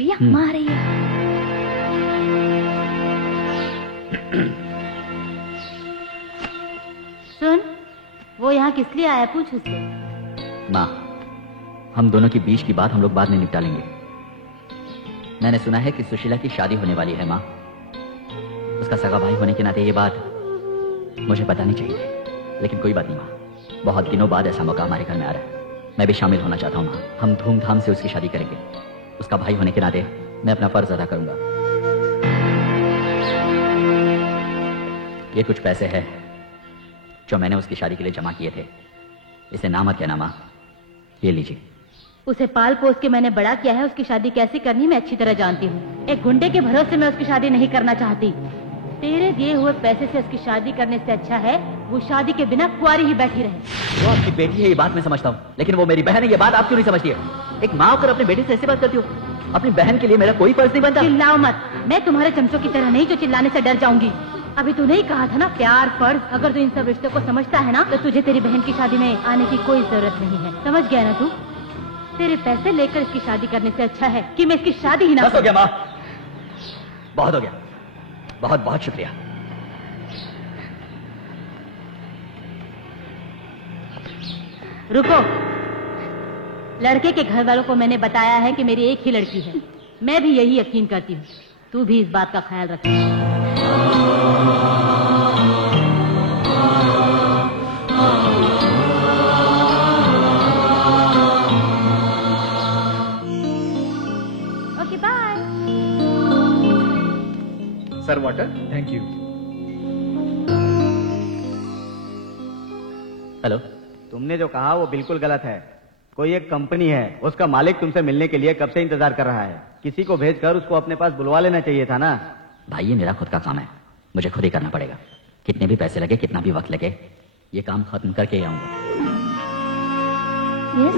भैया माँ आ रही है। सुन, वो यहाँ किस लिए आया पूछ उससे। माँ, हम दोनों के बीच की बात हम लोग बाद में निपटा लेंगे। मैंने सुना है कि सुशीला की शादी होने वाली है। माँ, उसका सगा भाई होने के नाते ये बात मुझे पता नहीं चाहिए थी, लेकिन कोई बात नहीं माँ, बहुत दिनों बाद ऐसा मौका हमारे घर में आ रहा है। मैं भी शामिल होना चाहता हूँ माँ। हम धूमधाम से उसकी शादी करेंगे। उसका भाई होने के नाते मैं अपना फर्ज अदा करूंगा। ये कुछ पैसे हैं जो मैंने उसकी शादी के लिए जमा किए थे। इसे ना मत कहना माँ, ये लीजिए। उसे पाल पोस के मैंने बड़ा किया है। उसकी शादी कैसे करनी मैं अच्छी तरह जानती हूँ। एक गुंडे के भरोसे मैं उसकी शादी नहीं करना चाहती। तेरे दिए हुए पैसे से उसकी शादी करने से अच्छा है वो शादी के बिना कुंवारी ही बैठी रहे। वो आपकी बेटी है ये बात मैं समझता हूँ, लेकिन वो मेरी बहन है ये बात आप क्यों नहीं समझती है? एक माँ होकर अपने बेटे से ऐसी बात करती हो? अपनी बहन के लिए मेरा कोई फर्ज नहीं बनता? चिल्लाओ मत, मैं तुम्हारे चमचों की तरह नहीं जो चिल्लाने से डर जाऊंगी। अभी तूने ही कहा था ना प्यार फर्ज। अगर तू इन सब रिश्तों को समझता है ना तो तुझे तेरी बहन की शादी में आने की कोई जरूरत नहीं है। समझ गया ना तू? तेरे पैसे लेकर इसकी शादी करने से अच्छा है कि मैं इसकी शादी ही ना। बस हो गया माँ, बहुत हो गया। बहुत बहुत शुक्रिया। रुको, लड़के के घर वालों को मैंने बताया है कि मेरी एक ही लड़की है। मैं भी यही यकीन करती हूँ। तू भी इस बात का ख्याल रख। Okay bye. Sir water. Thank you. Hello. तुमने जो कहा वो बिल्कुल गलत है। कोई एक कंपनी है, उसका मालिक तुमसे मिलने के लिए कब से इंतजार कर रहा है। किसी को भेजकर उसको अपने पास बुलवा लेना चाहिए था ना। भाई ये मेरा खुद का काम है, मुझे खुद ही करना पड़ेगा। कितने भी पैसे लगे, कितना भी वक्त लगे, ये काम खत्म करके ही आऊंगा। Yes,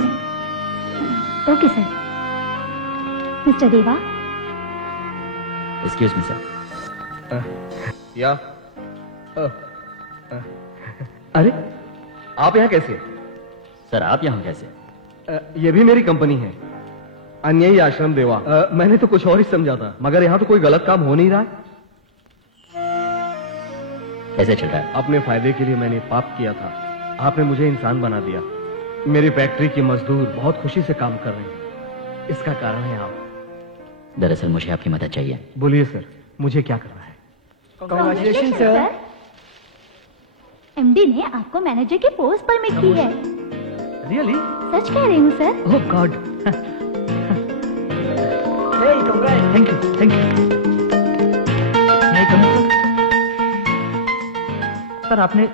okay sir. मिस्टर देवा। Excuse me sir. या अरे आप यहाँ कैसे? सर आप यहाँ कैसे? ये भी मेरी कंपनी है, अन्यायी आश्रम देवा। मैंने तो कुछ और ही समझा था, मगर यहाँ तो कोई गलत काम हो नहीं रहा है। कैसे चल रहा है? अपने फायदे के लिए मैंने पाप किया था, आपने मुझे इंसान बना दिया। मेरी फैक्ट्री के मजदूर बहुत खुशी से काम कर रहे हैं, इसका कारण है आप। दरअसल मुझे आपकी मदद चाहिए। बोलिए सर, मुझे क्या करना है? Congratulation sir. एमडी ने आपको मैनेजर की पोस्ट पर मिल दी है। रियली? सच कह रही हूँ sir. Oh God. Thank you thank you. Sir आपने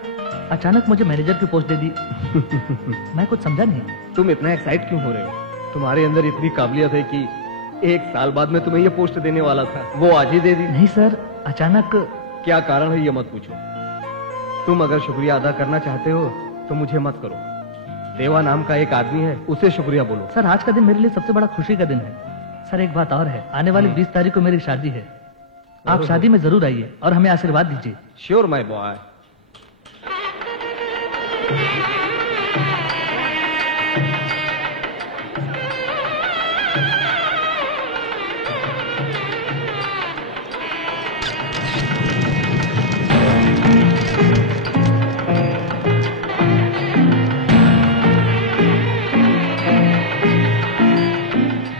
अचानक मुझे मैनेजर की पोस्ट दे दी। मैं कुछ समझा नहीं। तुम इतना एक्साइट क्यों हो रहे हो? तुम्हारे अंदर इतनी काबिलियत है कि 1 साल बाद में तुम्हें ये पोस्ट देने वाला था, वो आज ही दे दी। नहीं सर, अचानक। क्या कारण है ये मत पूछो। तुम अगर शुक्रिया अदा करना चाहते हो तो मुझे मत करो। देवा नाम का एक आदमी है, उसे शुक्रिया बोलो। सर आज का दिन मेरे लिए सबसे बड़ा खुशी का दिन है। सर एक बात और है, आने वाली 20 तारीख को मेरी शादी है। आप शादी में जरूर आइए और हमें आशीर्वाद दीजिए। Sure my boy.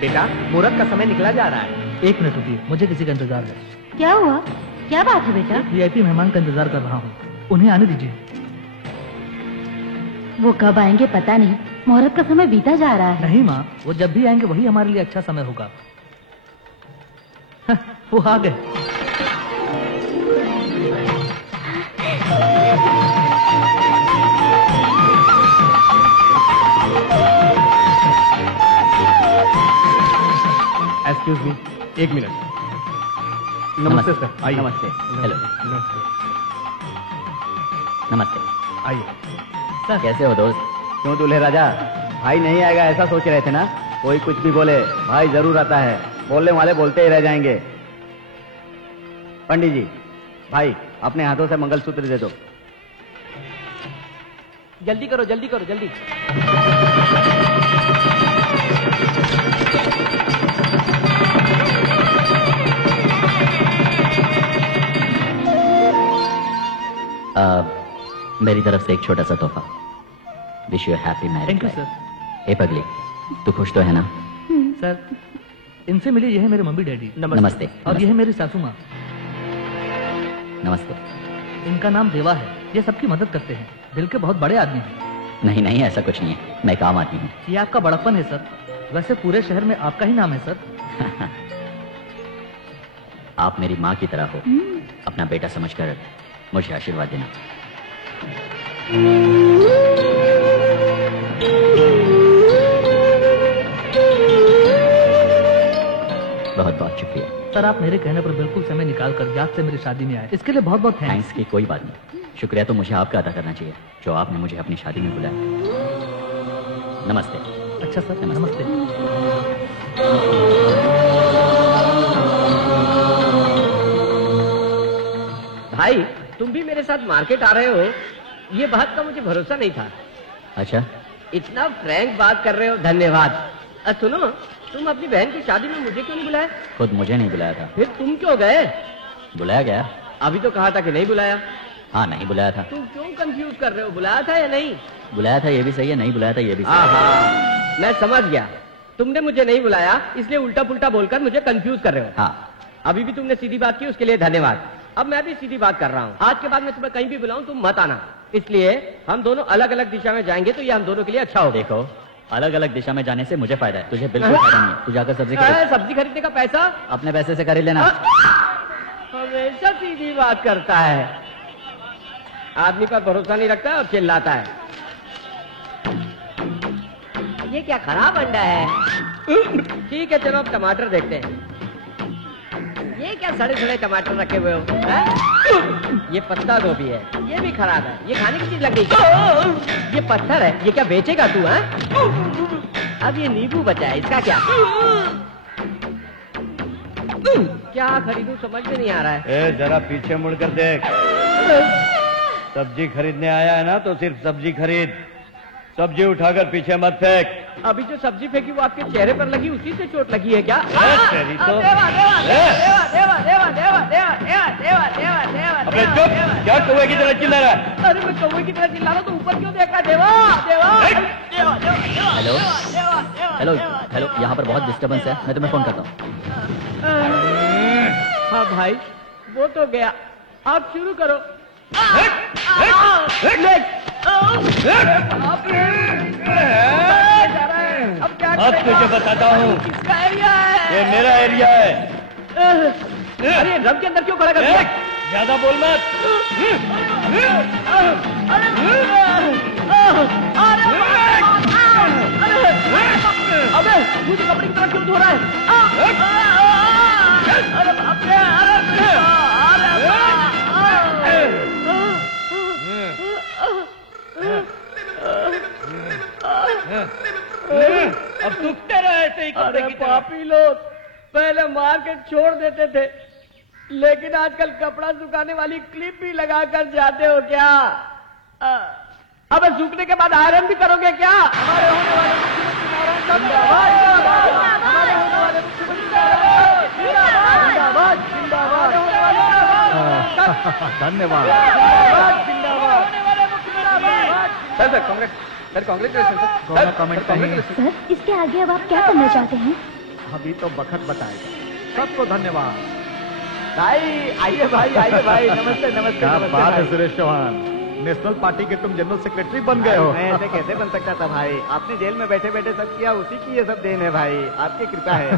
बेटा, मुहूर्त का समय निकला जा रहा है। 1 मिनट रुकिए, मुझे किसी का इंतजार है। क्या हुआ? क्या बात है बेटा? वीआईपी मेहमान का इंतजार कर रहा हूँ, उन्हें आने दीजिए। वो कब आएंगे पता नहीं, मुहूर्त का समय बीता जा रहा है। नहीं माँ, वो जब भी आएंगे वही हमारे लिए अच्छा समय होगा। वो आ गए। Excuse me, 1 minute. नमस्ते सर, आइए। नमस्ते। हेलो। नमस्ते। नमस्ते। आइए। सर कैसे हो दोस्त? क्यों दूल्हे राजा, भाई नहीं आएगा ऐसा सोच रहे थे ना? कोई कुछ भी बोले, भाई जरूर आता है। बोलने वाले बोलते ही रह जाएंगे। पंडित जी, भाई अपने हाथों से मंगलसूत्र दे दो। जल्दी करो जल्दी करो जल्दी। मेरी तरफ से एक छोटा सा तोहफा। Wish you happy marriage. Thank you sir. ए पगली, तू खुश तो है ना? सर, इनसे मिलिए, यह है मेरे मम्मी डैडी। नमस्ते। और यह है मेरी सासू माँ। नमस्ते। इनका नाम देवा है। ये सबकी मदद करते हैं, दिल के बहुत बड़े आदमी हैं। नहीं नहीं, ऐसा कुछ नहीं है, मैं काम आदमी हूँ। ये आपका बड़प्पन है सर। वैसे पूरे शहर में आपका ही नाम है सर। आप मेरी माँ की तरह हो, अपना बेटा समझकर मुझे आशीर्वाद देना। बहुत बहुत शुक्रिया सर। आप मेरे कहने पर बिल्कुल समय निकाल कर याद से मेरी शादी में आए, इसके लिए बहुत बहुत थैंक्स की कोई बात नहीं। शुक्रिया तो मुझे आपका अदा करना चाहिए, जो आपने मुझे अपनी शादी में बुलाया। नमस्ते। अच्छा सर, नमस्ते। भाई, तुम भी मेरे साथ मार्केट आ रहे हो, ये बात का मुझे भरोसा नहीं था। अच्छा, इतना फ्रैंक बात कर रहे हो, धन्यवाद। सुनो, तुम अपनी बहन की शादी में मुझे क्यों नहीं बुलाया? खुद मुझे नहीं बुलाया था। फिर तुम क्यों गए? बुलाया गया। अभी तो कहा था कि नहीं बुलाया। हाँ, नहीं बुलाया था। तुम क्यों कंफ्यूज कर रहे हो? बुलाया था या नहीं? बुलाया था ये भी सही है, नहीं बुलाया था ये भी सही है। मैं समझ गया, तुमने मुझे नहीं बुलाया इसलिए उल्टा पुल्टा बोलकर मुझे कंफ्यूज कर रहे हो। हाँ, अभी भी तुमने सीधी बात की, उसके लिए धन्यवाद। अब मैं भी सीधी बात कर रहा हूँ। आज के बाद मैं तुम्हें कहीं भी बुलाऊं तुम मत आना, इसलिए हम दोनों अलग अलग दिशा में जाएंगे तो ये हम दोनों के लिए अच्छा हो। देखो, अलग अलग दिशा में जाने से मुझे फायदा है, तुझे बिल्कुल फायदा नहीं है। तू जाकर सब्जी खरीद। सब्जी खरीदने का पैसा अपने पैसे से खरीद लेना। हमेशा सीधी बात करता है, आदमी पर भरोसा नहीं रखता और चिल्लाता है। ये क्या खराब अंडा है? ठीक है, चलो अब टमाटर देखते हैं। ये क्या सड़े सड़े टमाटर रखे हुए हो? ये पत्ता गोभी है, ये भी खराब है। ये खाने की चीज लग गई। ये पत्थर है, ये क्या बेचेगा तू? अब ये नींबू बचा है, इसका क्या? क्या खरीदूं समझ में नहीं आ रहा है। जरा पीछे मुड़कर देख। सब्जी खरीदने आया है ना, तो सिर्फ सब्जी खरीद, सब्जी उठाकर पीछे मत फेंक। अभी जो सब्जी फेंकी वो आपके चेहरे पर लगी, उसी से चोट लगी है क्या? तेरी तो अबे चुप, क्या कौवे की तरह चिल्ला रहा है? अरे मैं कौवे की तरह चिल्ला रहा हूँ तो ऊपर क्यों देखा? देवा देवा हेलो हेलो हेलो, यहाँ पर बहुत डिस्टर्बेंस है, मैं तुम्हें फोन करता हूँ। हाँ भाई, वो तो गया, आप शुरू करो। अब क्या अब तुझे बताता हूँ, किसका एरिया है? ये मेरा एरिया है। अरे रब के अंदर क्यों खड़ा कर दिया? ज्यादा बोल मत। अबे मुझे कपड़े की तरह क्यों धो रहा है? अरे बाप रे, अब दुखते रहे ऐसे ही कपड़े की तरह। पापी लोग पहले मार्केट छोड़ देते थे, लेकिन आजकल कपड़ा सुखाने वाली क्लिप भी लगा कर जाते हो क्या? अबे सूखने के बाद आयरन भी करोगे क्या? हमारे होने वाले मुख्यमंत्री नारायण जिंदाबाद, हमारे होने वाले मुख्यमंत्री जिंदाबाद, जिंदाबाद, धन्यवाद। Sir Congress, sir congratulation sir. Comment नहीं। सर, इसके आगे अब आप क्या करना चाहते हैं? अभी तो बखत बताएगा। सबको धन्यवाद। भाई आइए, भाई आइए भाई, नमस्ते नमस्ते। क्या नमस्ते बात है भाई। सुरेश चौहान, नेशनल पार्टी के तुम जनरल सेक्रेटरी बन गए हो। मैं ऐसे कैसे बन सकता था भाई? आपने जेल में बैठे बैठे सब किया, उसी की ये सब देन है भाई, आपकी कृपा है।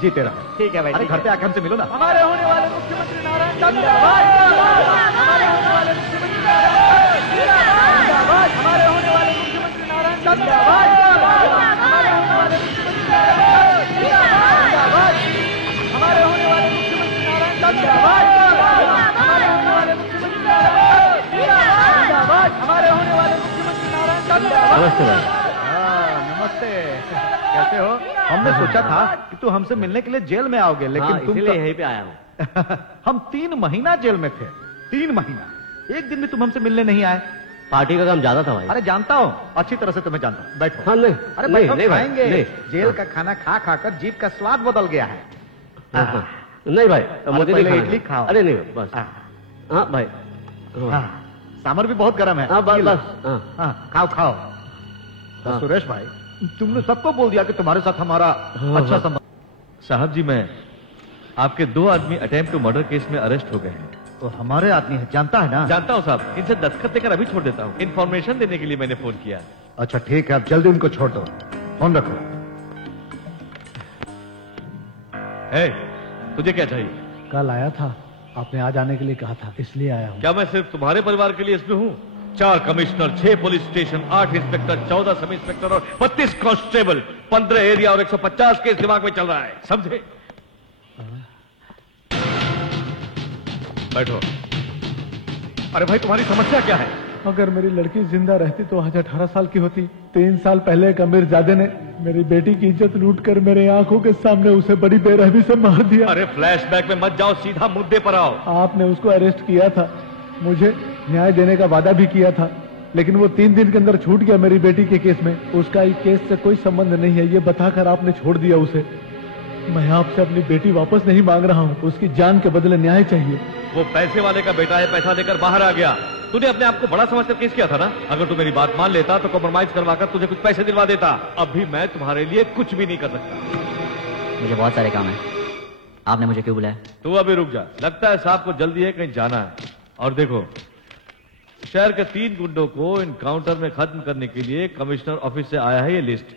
जीते रहो। ठीक है भाई। अरे घर पे आके हमसे मिलो ना। हमारे होने वाले मुख्यमंत्री नारायण जिंदाबाद, हमारे होने वाले मुख्यमंत्री नारायण जिंदाबाद, हमारे होने वाले मुख्यमंत्री नारायण जिंदाबाद, हमारे होने वाले मुख्यमंत्री नारायण जिंदाबाद, हमारे होने वाले मुख्यमंत्री नारायण जिंदाबाद, हमारे होने वाले मुख्यमंत्री नारायण जिंदाबाद, हमारे होने वाले मुख्यमंत्री नारायण जिंदाबाद। नमस्ते भाई। नमस्ते, कैसे हो? हमने सोचा था कि तू हमसे मिलने के लिए जेल में आओगे, लेकिन तुम इसीलिए यहीं पे आया हूँ। हम 3 महीना जेल में थे, 3 महीना, एक दिन भी तुम हमसे मिलने नहीं आए। पार्टी का काम ज्यादा था भाई। अरे जानता हूँ, अच्छी तरह से तुम्हें जानता हूँ। बैठो। हाँ नहीं, अरे नहीं, बैठो, नहीं भाई, खाएंगे। नहीं। जेल का खाना खा खाकर जीभ का स्वाद बदल गया है। नहीं भाई, मुझे नहीं पहले खाना। इडली खाओ। अरे नहीं बस। हाँ। हाँ भाई। हाँ, सामर भी बहुत गर्म है। हाँ बस बस हाँ खाओ खाओ। तो सुरेश भाई तुमने सबको बोल दिया कि तुम्हारे साथ हमारा अच्छा संबंध। साहब जी, मैं आपके 2 आदमी अटेम्प्ट टू मर्डर केस में अरेस्ट हो गए हैं। तो हमारे आदमी है, जानता है ना? जानता हूँ साहब, इनसे दस्तखत लेकर अभी छोड़ देता हूँ। इन्फॉर्मेशन देने के लिए मैंने फोन किया। अच्छा ठीक है, अब जल्दी उनको छोड़ दो। फोन रखो। तुझे क्या चाहिए? कल आया था, आपने आज आने के लिए कहा था, इसलिए आया हूँ। क्या मैं सिर्फ तुम्हारे परिवार के लिए इसमें हूँ? 4 commissioner, 6 police station, 8 inspector, 14 sub inspector और 32 कांस्टेबल, 15 एरिया और 150 केस दिमाग में चल रहा है, समझे? बैठो। अरे भाई तुम्हारी समस्या क्या है? अगर मेरी लड़की जिंदा रहती तो आज 18 साल की होती। 3 साल पहले एक अमीरजादे ने मेरी बेटी की इज्जत लूटकर मेरे आंखों के सामने उसे बड़ी बेरहमी से मार दिया। अरे फ्लैशबैक में मत जाओ, सीधा मुद्दे पर आओ। आपने उसको अरेस्ट किया था, मुझे न्याय देने का वादा भी किया था, लेकिन वो 3 दिन के अंदर छूट गया मेरी बेटी के केस में। उसका इस केस से कोई संबंध नहीं है, ये बताकर आपने छोड़ दिया उसे। मैं आपसे अपनी बेटी वापस नहीं मांग रहा हूँ, उसकी जान के बदले न्याय चाहिए। वो पैसे वाले का बेटा है, पैसा देकर बाहर आ गया। तूने अपने आप को बड़ा समझकर केस किया था ना? अगर तू मेरी बात मान लेता तो कॉम्प्रोमाइज करवाकर तुझे कुछ पैसे दिलवा देता। अभी मैं तुम्हारे लिए कुछ भी नहीं कर सकता। मुझे बहुत सारे काम है, आपने मुझे क्यों बुलाया? तू अभी रुक जा, लगता है साहब को जल्दी है, कहीं जाना है। और देखो, शहर के 3 गुंडों को इनकाउंटर में खत्म करने के लिए कमिश्नर ऑफिस से आया है ये लिस्ट।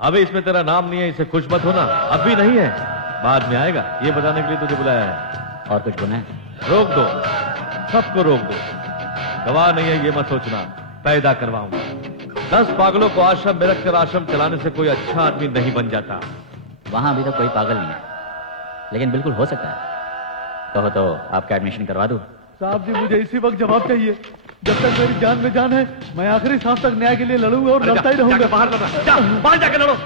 अभी इसमें तेरा नाम नहीं है, इसे खुश मत होना। अभी नहीं है, बाद में आएगा, ये बताने के लिए तुझे बुलाया है। और कुछ बोलना है? रोक दो, सबको रोक दो। गवाह नहीं है ये मत सोचना, पैदा करवाऊंगा। 10 पागलों को आश्रम में रखकर आश्रम चलाने से कोई अच्छा आदमी नहीं बन जाता। वहां अभी तक कोई पागल नहीं है, लेकिन बिल्कुल हो सकता है। कहो तो आपका एडमिशन करवा दूं? साहब जी, मुझे इसी वक्त जवाब चाहिए। जब तक मेरी जान में जान है, मैं आखिरी सांस तक न्याय के लिए लड़ूंगा और लड़ता ही रहूंगा। बाहर लड़ना, जा, बाहर जाके लड़ो।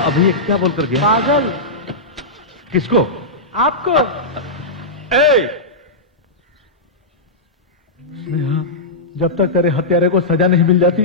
अभी ये क्या बोलकर गया? पागल। किसको? आपको। स्नेहा, जब तक तेरे हत्यारे को सजा नहीं मिल जाती